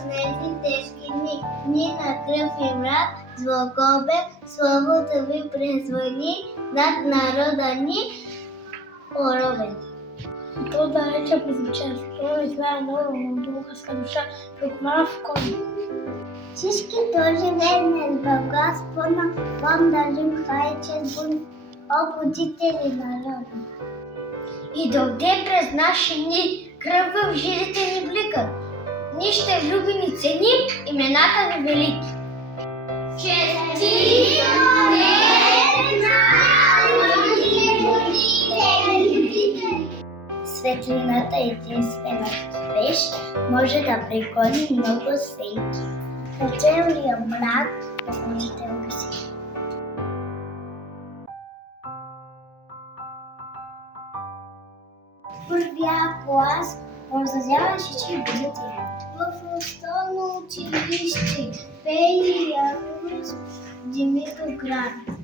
снети тежки дни, дни на кръв и мрак, злокобе, словото ви презвъни над народа ни оробен. И то далече безучастно излея нова българска душа, прикована в коня. Всички доживеят благословно, вам държим хайче бун, о будители народа. И дойде през наши дни, кръв в жилите ни блика. Ние ще влюбени ценим имената ни велики. Светлината единствена свеж може да пригони много всеки. В целия мрак да можете угаси. Първия клас разразява всички будители. В основно училище пее Димитър Град.